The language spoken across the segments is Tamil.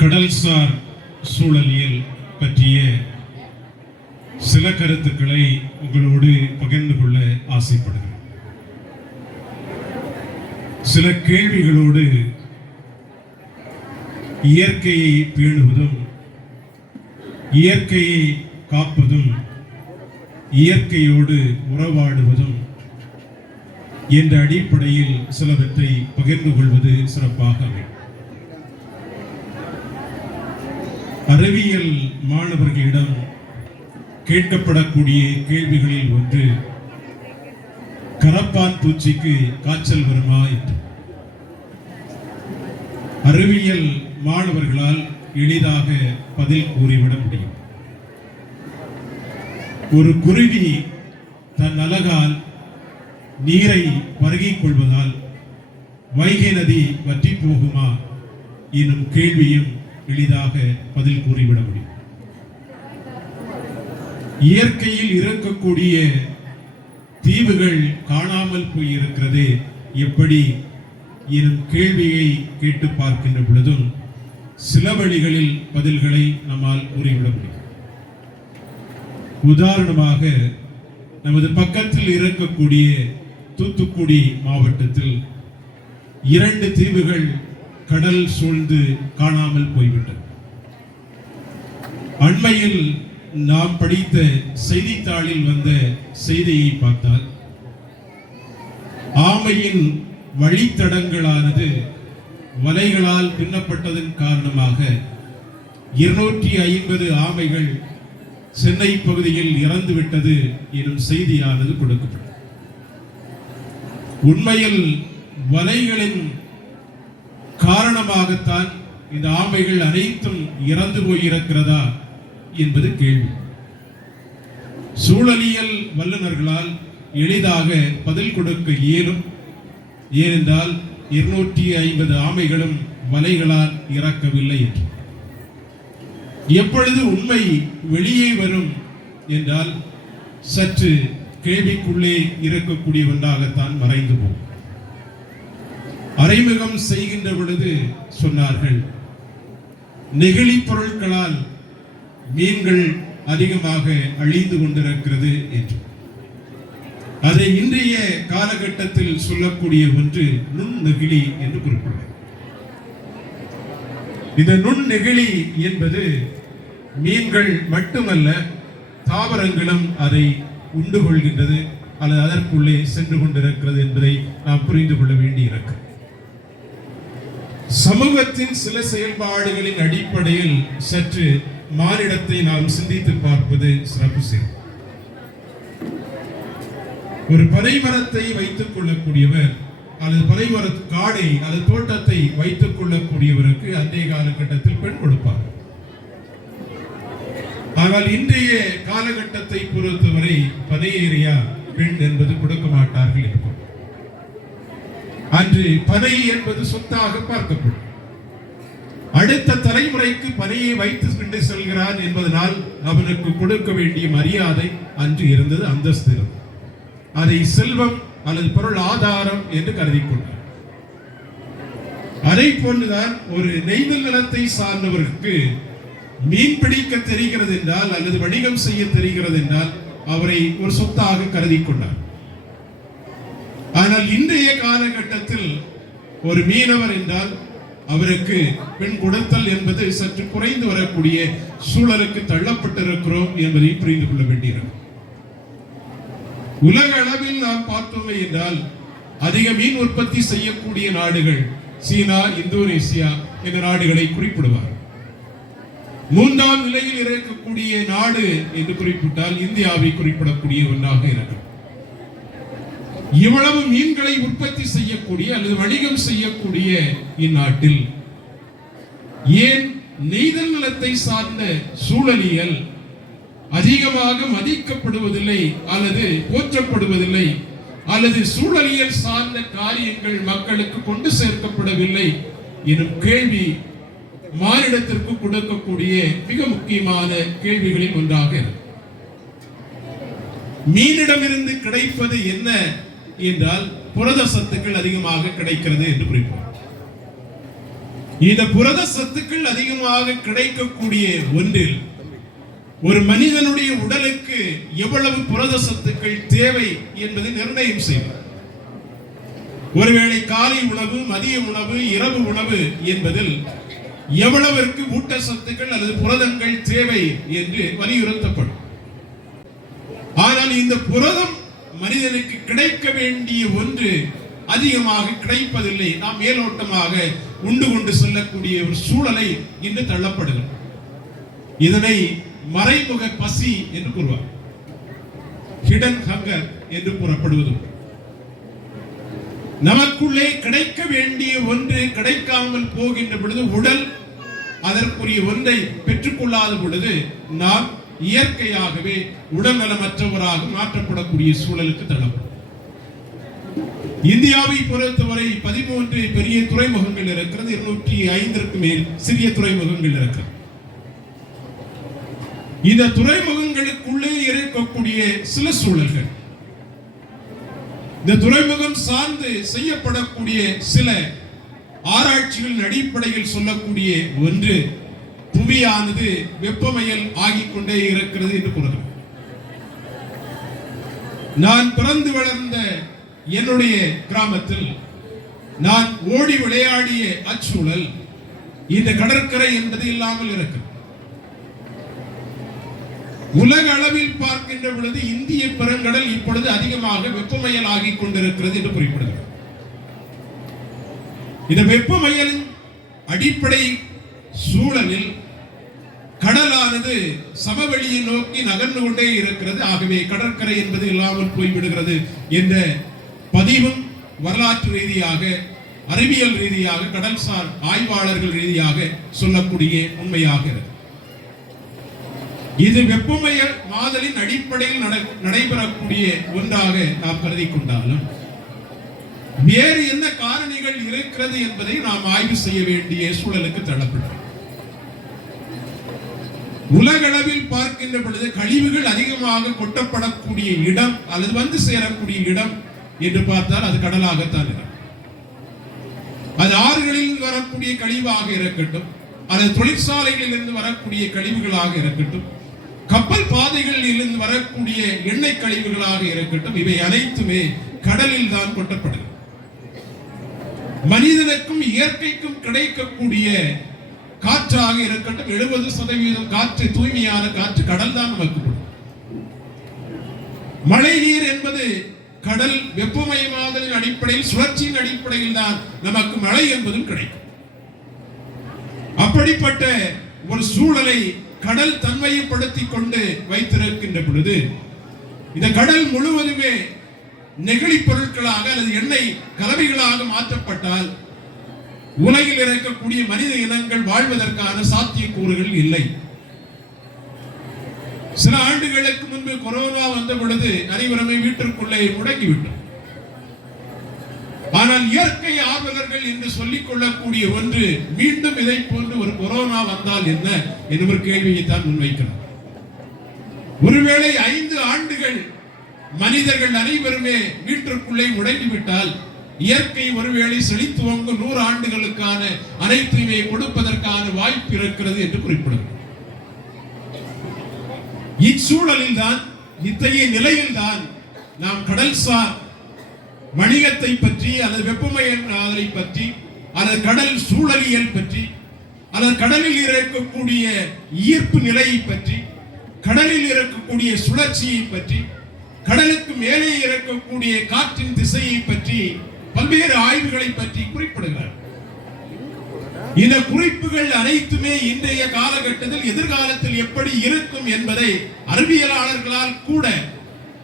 கடல்சார் சூழலியல் பற்றிய சில கருத்துக்களை உங்களோடு பகிர்ந்து கொள்ள ஆசைப்படுகிறேன். சில கேள்விகளோடு இயற்கையை பேணுவதும் இயற்கையை காப்பதும் இயற்கையோடு உறவாடுவதும் என்ற அடிப்படையில் சிலவற்றை பகிர்ந்து கொள்வது சிறப்பாக அமையும். அறிவியல் மாணவர்களிடம் கேட்கப்படக்கூடிய கேள்விகளில் ஒன்று, கரப்பான் பூச்சிக்கு காய்ச்சல் வருமா என்று. அறிவியல் மாணவர்களால் எளிதாக பதில் கூறிவிட முடியும். ஒரு குருவி தன் அலகால் நீரை பருகிக் கொள்வதால் வைகை நதி வற்றி போகுமா எனும் கேள்வியும் எளிதாக பதில் கூறிவிட முடியும். இயற்கையில் இருக்கக்கூடிய தீவுகள் காணாமல் போயிருக்கிறது எப்படி எனும் கேள்வியை கேட்டு பார்க்கின்ற பொழுதும் சில வழிகளில் பதில்களை நம்மால் கூறிவிட முடியும். உதாரணமாக, நமது பக்கத்தில் இருக்கக்கூடிய தூத்துக்குடி மாவட்டத்தில் 2 தீவுகள் கடல் சூழ்ந்து காணாமல் போய்விட்டது. அண்மையில் நாம் படித்த செய்தித்தாளில் வந்த செய்தியை பார்த்தால், ஆமையின் வழித்தடங்களானது வலைகளால் பின்னப்பட்டதன் காரணமாக 250 ஆமைகள் சென்னை பகுதியில் இறந்துவிட்டது எனும் செய்தியானது கொடுக்கப்பட்டது. உண்மையில் வலைகளின் காரணமாகத்தான் இந்த ஆமைகள் அனைத்தும் இறந்து போயிருக்கிறதா என்பது கேள்வி. சூழலியல் வல்லுநர்களால் எளிதாக பதில் கொடுக்க இயலும். ஏனென்றால் 250 ஆமைகளும் வலைகளால் இறக்கவில்லை என்று. எப்பொழுது உண்மை வெளியே வரும் என்றால் சற்று கேள்விக்குள்ளே இருக்கக்கூடிய ஒன்றாகத்தான் மறைந்து போகும். அறிமுகம் செய்கின்ற பொழுது சொன்னார்கள், நெகிழி பொருட்களால் மீன்கள் அதிகமாக அழிந்து கொண்டிருக்கிறது என்று. அதை இன்றைய காலகட்டத்தில் சொல்லக்கூடிய ஒன்று நுண்ணெகிழி என்று குறிப்பிடுவார். இந்த நுண்ணெகிழி என்பது மீன்கள் மட்டுமல்ல, தாவரங்களும் அதை உண்டு கொள்கின்றது அல்லது அதற்குள்ளே சென்று கொண்டிருக்கிறது என்பதை நாம் புரிந்து கொள்ள வேண்டியிருக்கு. சமூகத்தின் சில செயல்பாடுகளின் அடிப்படையில் சற்று மானிடத்தை நாம் சிந்தித்து பார்ப்பது சிறப்பு செய்யும். ஒரு பனைமரத்தை வைத்துக் கொள்ளக்கூடியவர் அல்லது பனைமர காடை அல்லது தோட்டத்தை வைத்துக் கொள்ளக்கூடியவருக்கு அன்றைய காலகட்டத்தில் பெண் கொடுப்பார். ஆனால் இன்றைய காலகட்டத்தை பொறுத்தவரை பனையேறியா பெண் என்பது கொடுக்க மாட்டார்கள் இருக்கும். அன்று பனை என்பது சொத்தாக பார்க்கப்படும். அடுத்த தலைமுறைக்கு பனையை வைத்து கொண்டு செல்கிறான் என்பதனால் அவனுக்கு கொடுக்க வேண்டிய மரியாதை அன்று இருந்தது, அந்தஸ்து இருந்தது. அதை செல்வம் அல்லது பொருள் ஆதாரம் என்று கருதி கொண்டார். அதை போன்றுதான் ஒரு நெய்தல் நிலத்தை சார்ந்தவருக்கு மீன் பிடிக்க தெரிகிறது என்றால் அல்லது வணிகம் செய்ய தெரிகிறது என்றால் அவரை ஒரு சொத்தாக கருதி கொண்டார். ஆனால் இன்றைய காலகட்டத்தில் ஒரு மீனவர் என்றால் அவருக்கு பெண் கொடுத்தல் என்பது சற்று குறைந்து வரக்கூடிய சூழலுக்கு தள்ளப்பட்டிருக்கிறோம் என்பதை புரிந்து கொள்ள வேண்டியிருக்கும். உலக அளவில் நாம் பார்த்தோமே என்றால் அதிக மீன் உற்பத்தி செய்யக்கூடிய நாடுகள் சீனா, இந்தோனேசியா என்ற நாடுகளை குறிப்பிடுவார். 3ஆம் நிலையில் இருக்கக்கூடிய நாடு என்று குறிப்பிட்டால் இந்தியாவை குறிப்பிடக்கூடிய ஒன்றாக இருக்கும். இவ்வளவு மீன்களை உற்பத்தி செய்யக்கூடிய அல்லது வணிகம் செய்யக்கூடிய இந்நாட்டில் ஏன் நெய்தல் நிலத்தை சார்ந்த சூழலியல் அதிகமாக மதிக்கப்படுவதில்லை அல்லது போற்றப்படுவதில்லை அல்லது சூழலியல் சார்ந்த காரியங்கள் மக்களுக்கு கொண்டு சேர்க்கப்படவில்லை எனும் கேள்வி மானிடத்திற்கு கொடுக்கக்கூடிய மிக முக்கியமான கேள்விகளில் ஒன்றாக இருக்கு. மீனிடமிருந்து கிடைப்பது என்ன என்றால் புரத சத்துக்கள் அதிகமாக கிடைக்கிறது என்று குறிப்பிடுவார். இந்த புரத சத்துக்கள் அதிகமாக கிடைக்கக்கூடிய ஒன்றில் ஒரு மனிதனுடைய உடலுக்கு எவ்வளவு புரத சத்துக்கள் தேவை என்பதை நிர்ணயம் செய்வார். ஒருவேளை காலை உணவு, மதிய உணவு, இரவு உணவு என்பதில் எவ்வளவிற்கு ஊட்டச்சத்துக்கள் அல்லது புரதங்கள் தேவை என்று வலியுறுத்தப்படும். ஆனால் இந்த புரதம் மனிதனுக்கு கிடைக்க வேண்டிய ஒன்று அதிகமாக கிடைப்பதில்லை. நாம் மேலோட்டமாக உண்டு கொண்டு செல்லக்கூடிய ஒரு சூழலை இன்று தள்ளப்படுகிறது. இதனை மறைமுக பசி என்று கூறுவார், ஹிடன் ஹங்கர் என்று கூறப்படுவது. நமக்குள்ளே கிடைக்க வேண்டிய ஒன்று கிடைக்காமல் போகின்ற பொழுது, உடல் அதற்குரிய ஒன்றை பெற்றுக்கொள்ளாத பொழுது நாம் இயற்கையாகவே உடல் நலமற்றவராக மாற்றப்படக்கூடிய சூழலுக்கு தள்ளப்படும். இந்தியாவை பொறுத்தவரை 13 பெரிய துறைமுகங்கள் இருக்கிறது, 205ற்கு மேல் சிறிய துறைமுகங்கள் இருக்கிறது. இந்த துறைமுகங்களுக்குள்ளே இருக்கக்கூடிய சில சூழல்கள், இந்த துறைமுகம் சார்ந்து செய்யப்படக்கூடிய சில ஆராய்ச்சிகளின் அடிப்படையில் சொல்லக்கூடிய ஒன்று, புவியானது வெப்பமயல் ஆகிக்கொண்டே இருக்கிறது என்று கூறுகிறது. நான் பிறந்து வளர்ந்த என்னுடைய கிராமத்தில் நான் ஓடி விளையாடிய அச்சூழல் இந்த கடற்கரை என்பது இல்லாமல் இருக்கிறது. உலக அளவில் பார்க்கின்ற பொழுது இந்திய பெருங்கடல் இப்பொழுது அதிகமாக வெப்பமயல் ஆகிக் கொண்டிருக்கிறது என்று குறிப்பிடுகிறது. இந்த வெப்பமயலின் அடிப்படை சூழலில் கடலானது சமவெளியை நோக்கி நகர்ந்து கொண்டே இருக்கிறது. ஆகவே கடற்கரை என்பது இல்லாமல் போய்விடுகிறது என்ற பதிவும் வரலாற்று ரீதியாக, அறிவியல் ரீதியாக, கடல்சார் ஆய்வாளர்கள் ரீதியாக சொல்லக்கூடிய உண்மையாக இருக்கு. இது வெப்பமய மாதலின் அடிப்படையில் நடைபெறக்கூடிய ஒன்றாக நாம் கருதி கொண்டாலும் வேறு என்ன காரணிகள் இருக்கிறது என்பதை நாம் ஆய்வு செய்ய வேண்டிய சூழலுக்கு தள்ளப்பட்டோம். உலகளவில் பார்க்கின்ற பொழுது கழிவுகள் அதிகமாக கொட்டப்படக்கூடிய இடம் அல்லது வந்து சேரக்கூடிய இடம் என்று பார்த்தால் அது கடலாகத்தான் இருக்கும். அது ஆறுகளில் வரக்கூடிய கழிவாக இருக்கட்டும், அல்லது தொழிற்சாலைகளில் இருந்து வரக்கூடிய கழிவுகளாக இருக்கட்டும், கப்பல் பாதைகளில் இருந்து வரக்கூடிய எண்ணெய் கழிவுகளாக இருக்கட்டும், இவை அனைத்துமே கடலில் தான் கொட்டப்படுகிறது. மனிதனுக்கும் இயற்கைக்கும் கிடைக்கக்கூடிய காற்றாக இருக்கட்டும், 70% காற்று, தூய்மையான காற்று கடல் தான் நமக்கு கொடுக்கும். மழை நீர் என்பது கடல் வெப்பமயமாதலின் அடிப்படையில், சுழற்சியின் அடிப்படையில் தான் நமக்கு மழை என்பதும் கிடைக்கும். அப்படிப்பட்ட ஒரு சூழலை கடல் தன்மைப்படுத்திக் கொண்டு வைத்திருக்கின்ற பொழுது இந்த கடல் முழுவதுமே நெகிழி பொருட்களாக அல்லது எண்ணெய் கலவைகளாக மாற்றப்பட்டால் உலகில் இருக்கக்கூடிய மனித இனங்கள் வாழ்வதற்கான சாத்தியக்கூறுகள் இல்லை. சில ஆண்டுகளுக்கு முன்பு கொரோனா வந்த பொழுது அனைவருமே வீட்டிற்குள்ளே முடங்கிவிட்டோம். ஆனால் இயற்கை ஆர்வலர்கள் என்று சொல்லிக் கொள்ளக்கூடிய ஒன்று, மீண்டும் இதை போன்று ஒரு கொரோனா வந்தால் என்ன என்ற ஒரு கேள்வியைத்தான் முன்வைக்கிறார். ஒருவேளை 5 ஆண்டுகள் மனிதர்கள் அனைவருமே வீட்டிற்குள்ளே முடங்கிவிட்டால் இயற்கை ஒருவேளை செழித்துவங்க 100 ஆண்டுகளுக்கான அனைத்துமே கொடுப்பதற்கான வாய்ப்பு இருக்கிறது என்று குறிப்பிடுகிறார். இச்சூழலில் தான், இத்தகைய நிலையில் தான் நாம் கடல்சார் வணிகத்தை பற்றி அல்லது வெப்பமயமாதலை பற்றி அல்லது கடல் சூழலியல் பற்றி அல்லது கடலில் இருக்கக்கூடிய ஈர்ப்பு நிலையை பற்றி, கடலில் இருக்கக்கூடிய சுழற்சியை பற்றி, கடலுக்கு மேலே இருக்கக்கூடிய காற்றின் திசையை பற்றி பல்வேறு ஆய்வுகளை பற்றி குறிப்பிடுகிறார். இந்த குறிப்புகள் அனைத்துமே இன்றைய காலகட்டத்தில் எதிர்காலத்தில் எப்படி இருக்கும் என்பதை அறிவியலாளர்களால் கூட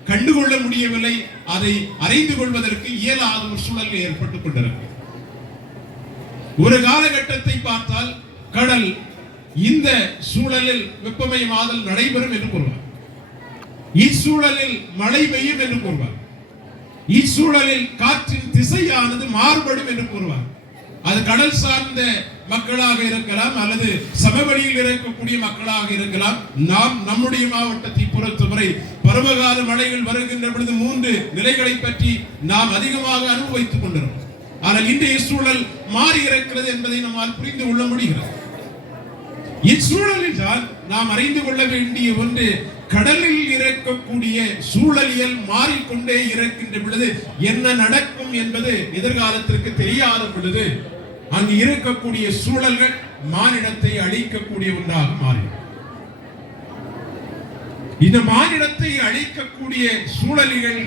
கண்டுகொள்ள முடியவில்லை. அதை அறிந்து கொள்வதற்கு இயலாத ஒரு சூழல் ஏற்பட்டுக் கொண்டிருக்கிறது. ஒரு காலகட்டத்தை பார்த்தால் கடல் இந்த சூழலில் வெப்பமயமாதல் நடைபெறும் என்று கூறுவார். இச்சூழலில் மழை பெய்யும் என்று கூறுவார். இச்சூழலில் காற்றின் திசையானது மாறுபடும் என்று கூறுவார். அது கடல் சார்ந்த மக்களாக இருக்கலாம் அல்லது சமவெளியில் இருக்கக்கூடிய மக்களாக இருக்கலாம். நாம் நம்முடைய மாவட்டத்தை பொறுத்தவரை பருவகால மழைகள் வருகின்ற பொழுது 3 நிலைகளை பற்றி நாம் அதிகமாக அனுபவித்துக் கொண்டிருக்கிறோம். ஆனால் இன்றைய சூழல் மாறி இருக்கிறது என்பதை நம்மால் புரிந்து கொள்ள முடிகிறது. இச்சூழலில் தான் நாம் அறிந்து கொள்ள வேண்டிய ஒன்று, கடலில் இருக்கக்கூடிய சூழலியல் மாறிக்கொண்டே இருக்கின்ற பொழுது என்ன நடக்கும் என்பது எதிர்காலத்திற்கு தெரியாத பொழுது அங்கு இருக்கக்கூடிய சூழல்கள் மானிடத்தை அழிக்கக்கூடிய ஒன்றாக மாறிடும். இந்த மானிடத்தை அழிக்கக்கூடிய சூழல்கள்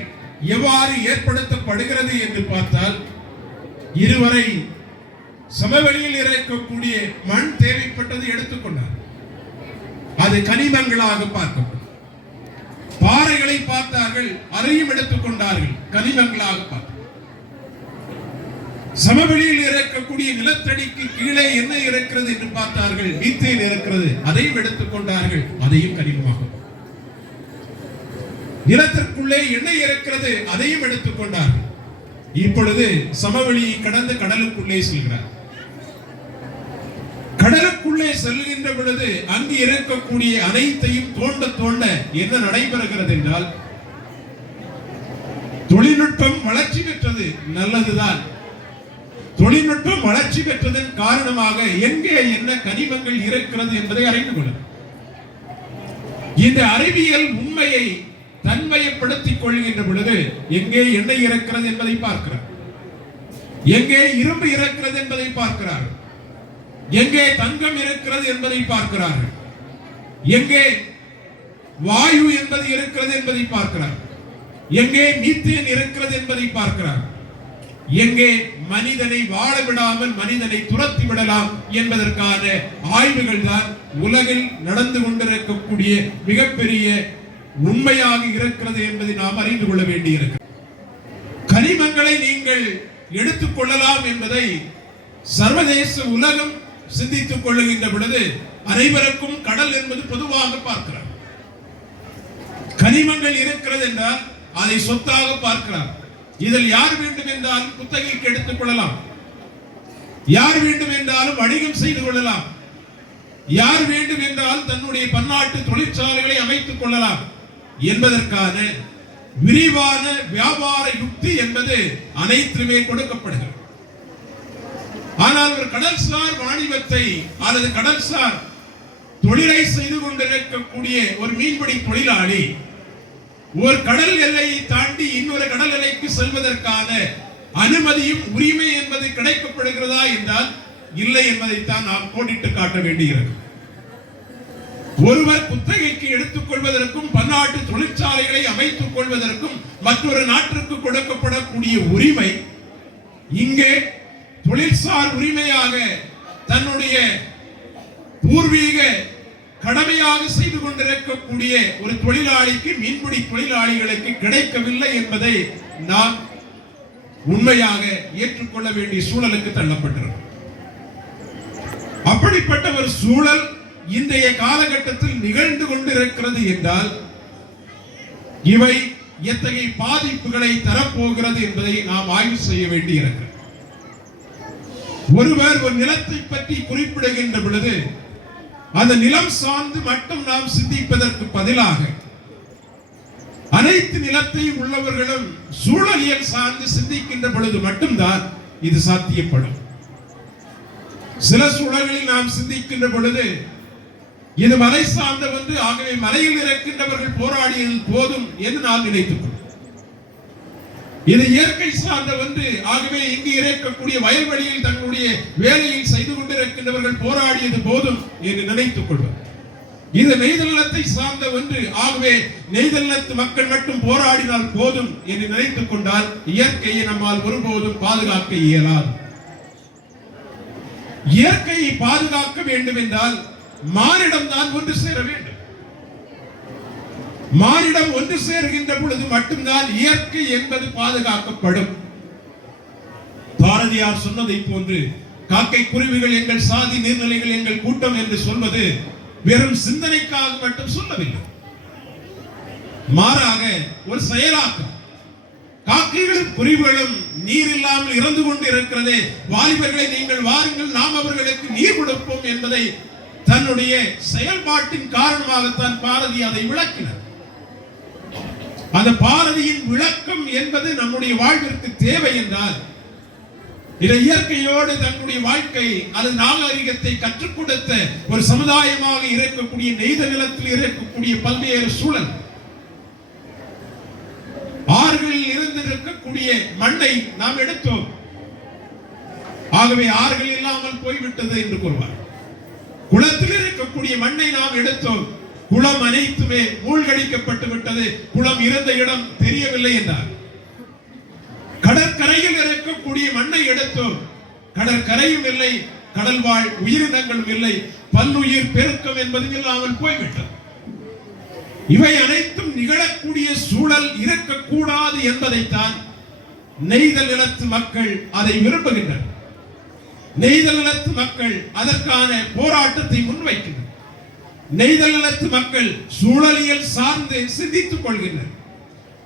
எவ்வாறு ஏற்படுத்தப்படுகிறது என்று பார்த்தால், இதுவரை சமவெளியில் இருக்கக்கூடிய மண் தேவைப்பட்டது எடுத்துக்கொண்டார். அது கனிமங்களாக பார்க்கப்படும். பாறைகளை பார்த்தார்கள், அதையும் எடுத்துக்கொண்டார்கள், கனிமங்களாக பார்த்தார்கள். சமவெளியில் இருக்கக்கூடிய நிலத்தடிக்கு கீழே என்ன இருக்கிறது என்று பார்த்தார்கள், மீத்தேன் இருக்கிறது, அதையும் எடுத்துக்கொண்டார்கள், அதையும் கனிமமாக. நிலத்திற்குள்ளே எண்ணெய் இருக்கிறது, அதையும் எடுத்துக்கொண்டார்கள். இப்பொழுது சமவெளியை கடந்து கடலுக்குள்ளே செல்கிறார். கடலுக்குள்ளே செல்கின்ற பொழுது அங்கு இருக்கக்கூடிய அனைத்தையும் தோண்ட தோண்ட என்ன நடைபெறுகிறது என்றால், தொழில்நுட்பம் வளர்ச்சி பெற்றது, நல்லதுதான். தொழில்நுட்பம் வளர்ச்சி பெற்றதன் காரணமாக எங்கே என்ன கனிமங்கள் இருக்கிறது என்பதை அறிந்து கொள்ள இந்த அறிவியல் உண்மையை தன்மையப்படுத்திக் கொள்கின்ற பொழுது எங்கே எண்ணெய் இருக்கிறது என்பதை பார்க்கிறார், எங்கே இரும்பு இருக்கிறது என்பதை பார்க்கிறார், எங்கே தங்கம் இருக்கிறது என்பதை பார்க்கிறார்கள், எங்கே வாயு என்பது இருக்கிறது என்பதை பார்க்கிறார், எங்கே மீத்தேன் இருக்கிறது என்பதை பார்க்கிறார், எங்கே மனிதனை வாழ விடாமல் மனிதனை துரத்தி விடலாம் என்பதற்கான ஆய்வுகள் தான் உலகில் நடந்து கொண்டிருக்கக்கூடிய மிகப்பெரிய உண்மையாக இருக்கிறது என்பதை நாம் அறிந்து கொள்ள வேண்டியிருக்கிறது. கனிமங்களை நீங்கள் எடுத்துக் கொள்ளலாம் என்பதை சர்வதேச உலகம் சிந்தித்துக் கொள்ளுகின்ற பொழுது அனைவருக்கும் கடல் என்பது பொதுவாக பார்க்கிறார். கனிமங்கள் இருக்கிறது என்றால் அதை சொத்தாக பார்க்கிறார். இதில் யார் வேண்டும் என்றாலும் குத்தகைக்கு எடுத்துக் கொள்ளலாம், யார் வேண்டும் என்றாலும் வணிகம் செய்து கொள்ளலாம், யார் வேண்டும் என்றால் தன்னுடைய பன்னாட்டு தொழிற்சாலைகளை அமைத்துக் கொள்ளலாம் என்பதற்கான விரிவான வியாபார யுக்தி என்பது அனைத்துமே கொடுக்கப்படுகிறது. ஆனால் ஒரு கடல்சார் வாணிபத்தை அல்லது கடல்சார் தொழிலை செய்து கொண்டிருக்கக்கூடிய ஒரு மீன்பிடி தொழிலாளி ஒரு கடல் எல்லையை தாண்டி இன்னொரு கடல் எல்லைக்கு செல்வதற்கான அனுமதியும் உரிமை என்பது கிடைக்கப்படுகிறதா என்றால் இல்லை என்பதைத்தான் நாம் கோடிட்டு காட்ட வேண்டியிருக்கிறது. ஒருவர் குத்தகைக்கு எடுத்துக் கொள்வதற்கும் பன்னாட்டு தொழிற்சாலைகளை அமைத்துக் கொள்வதற்கும் மற்றொரு நாட்டிற்கு கொடுக்கப்படக்கூடிய உரிமை இங்கே தொழிற்சார் உரிமையாக தன்னுடைய பூர்வீக கடமையாக செய்து கொண்டிருக்கக்கூடிய ஒரு தொழிலாளிக்கு, மீன்பிடி தொழிலாளிகளுக்கு கிடைக்கவில்லை என்பதை நாம் உண்மையாக ஏற்றுக்கொள்ள வேண்டிய சூழலுக்கு தள்ளப்பட்டிருக்கிறோம். அப்படிப்பட்ட ஒரு சூழல் இன்றைய காலகட்டத்தில் நிகழ்ந்து கொண்டிருக்கிறது என்றால் இவை எத்தகைய பாதிப்புகளை தரப்போகிறது என்பதை நாம் ஆய்வு செய்ய வேண்டியிருக்கிறது. ஒருவர் ஒரு நிலத்தை பற்றி குறிப்பிடுகின்ற பொழுது அந்த நிலம் சார்ந்து மட்டும் நாம் சிந்திப்பதற்கு பதிலாக அனைத்து நிலத்தை உள்ளவர்களும் சூழலியல் சார்ந்து சிந்திக்கின்ற பொழுது மட்டும்தான் இது சாத்தியப்படும். சில சூழல்களில் நாம் சிந்திக்கின்ற பொழுது இது மலை சார்ந்த ஒன்று, ஆகவே மலையில் இருக்கின்றவர்கள் போராடியது போதும் என்று நாம் நினைத்துக் கொள்வோம். இது இயற்கை சார்ந்த ஒன்று, ஆகவே இங்கு இருக்கக்கூடிய வயல்வெளியில் தங்களுடைய வேலையில் செய்து கொண்டிருக்கின்றவர்கள் போராடியது போதும் என்று நினைத்துக் கொள்வோம். இது நெய்தல் சார்ந்த ஒன்று, ஆகவே நெய்தல் மக்கள் மட்டும் போராடினால் போதும் என்று நினைத்துக் கொண்டால் இயற்கையை நம்மால் ஒருபோதும் பாதுகாக்க இயலாது. இயற்கையை பாதுகாக்க வேண்டும் என்றால் மானிடம் தான் ஒன்று சேர வேண்டும். மானிடம் ஒன்று சேர்கின்ற பொழுது மட்டும்தான் இயற்கை என்பது பாதுகாக்கப்படும். பாரதியார் சொன்னதை போன்று காக்கை குருவிகள் எங்கள் சாதி, நீர்நிலைகள் எங்கள் கூட்டம் என்று சொல்வது வெறும் சிந்தனைக்காக மட்டும் சொல்லவில்லை, மாறாக ஒரு செயலாக்கம். காக்கைகளும் குருவிகளும் நீர் இல்லாமல் இறந்து கொண்டு இருக்கிறதே, வாலிபர்களை நீங்கள் வாருங்கள், நாம் அவர்களுக்கு நீர் கொடுப்போம் என்பதை தன்னுடைய செயல்பாட்டின் காரணமாகத்தான் பாரதி அதை விளக்கினார். அந்த பாரதியின் விளக்கம் என்பது நம்முடைய வாழ்விற்கு தேவை என்றால் இதை இயற்கையோடு தன்னுடைய வாழ்க்கை அல்லது நாகரிகத்தை கற்றுக் கொடுத்த ஒரு சமுதாயமாக இருக்கக்கூடிய நெய்த நிலத்தில் இருக்கக்கூடிய பல்வேறு சூழல், ஆறுகளில் இருந்து இருக்கக்கூடிய மண்ணை நாம் எடுத்தோம். ஆகவே ஆறுகள் இல்லாமல் போய்விட்டது என்று கூறுவார். குளத்தில் இருக்கக்கூடிய மண்ணை நாம் எடுத்தோம், குளம் அனைத்துமே மூழ்கடிக்கப்பட்டு விட்டது, குளம் இருந்த இடம் தெரியவில்லை என்றார். கடற்கரையில் இருக்கக்கூடிய மண்ணை எடுத்தோம், கடற்கரையும் இல்லை, கடல் வாழ் உயிரினங்களும் இல்லை, பல்லுயிர் பெருக்கம் என்பதும் இல்லாமல் போய்விட்டது. இவை அனைத்தும் நிகழக்கூடிய சூழல் இருக்கக்கூடாது என்பதைத்தான் நெய்தல் நிலத்து மக்கள் அதை விரும்புகின்றனர். நெய்தல் நிலத்து மக்கள் அதற்கான போராட்டத்தை முன்வைக்கின்றனர். நெய்தல் நிலத்து மக்கள் சூழலியல் சார்ந்து சிந்தித்துக் கொள்கின்றனர்.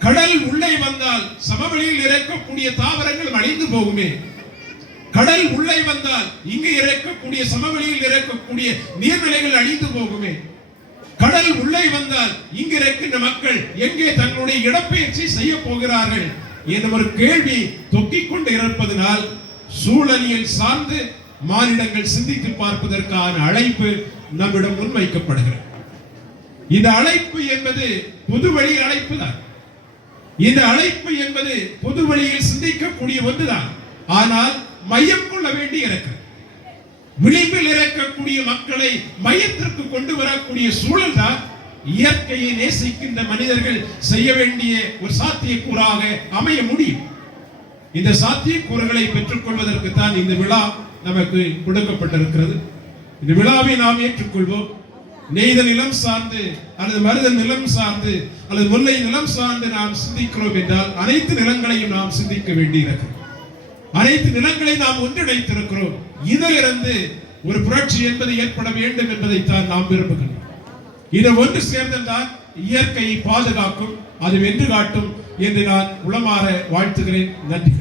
கடல் உள்ளே வந்தால் சமவெளியில் இருக்கக்கூடிய தாவரங்கள் அழிந்து போகுமே, கடல் உள்ளே வந்தால் இங்கு இருக்கக்கூடிய சமவெளியில் இருக்கக்கூடிய நீர்நிலைகள் அழிந்து போகுமே, கடல் உள்ளே வந்தால் இங்கு இருக்கின்ற மக்கள் எங்கே தங்களுடைய இடப்பெயர்ச்சி செய்ய போகிறார்கள் என்ற ஒரு கேள்வி தொக்கிக் கொண்டு இருப்பதனால் சூழலியல் சார்ந்து மானிடங்கள் சிந்தித்து பார்ப்பதற்கான அழைப்பு நம்மிடம் முன்வைக்கப்படுகிறது. இந்த அழைப்பு என்பது பொதுவழி அழைப்பு தான். இந்த அழைப்பு என்பது பொது வழியில் சிந்திக்கக்கூடிய ஒன்றுதான். ஆனால் மையம் கொள்ள வேண்டி இருக்கிறது. விளிம்பில் இருக்கக்கூடிய மக்களை மையத்திற்கு கொண்டு வரக்கூடிய சூழல் தான் இயற்கையை நேசிக்கின்ற மனிதர்கள் செய்ய வேண்டிய ஒரு சாத்தியக்கூறாக அமைய முடியும். இந்த சாத்தியக்கூறுகளை பெற்றுக் கொள்வதற்கு தான் இந்த விழா நமக்கு கொடுக்கப்பட்டிருக்கிறது. இந்த விழாவை நாம் ஏற்றுக்கொள்வோம். நெய்தல் நிலம் சார்ந்து அல்லது மருதல் நிலம் சார்ந்து அல்லது முல்லை நிலம் சார்ந்து நாம் சிந்திக்கிறோம் என்றால் அனைத்து நிலங்களையும் நாம் சிந்திக்க வேண்டியிருக்கிறது. அனைத்து நிலங்களை நாம் ஒன்றிணைத்திருக்கிறோம். இதிலிருந்து ஒரு புரட்சி என்பது ஏற்பட வேண்டும் என்பதைத்தான் நாம் விரும்புகிறோம். இதை ஒன்று சேர்ந்தல் தான் இயற்கையை பாதுகாக்கும், அது வென்று காட்டும் என்று நான் உளமாற வாழ்த்துகிறேன். நன்றி.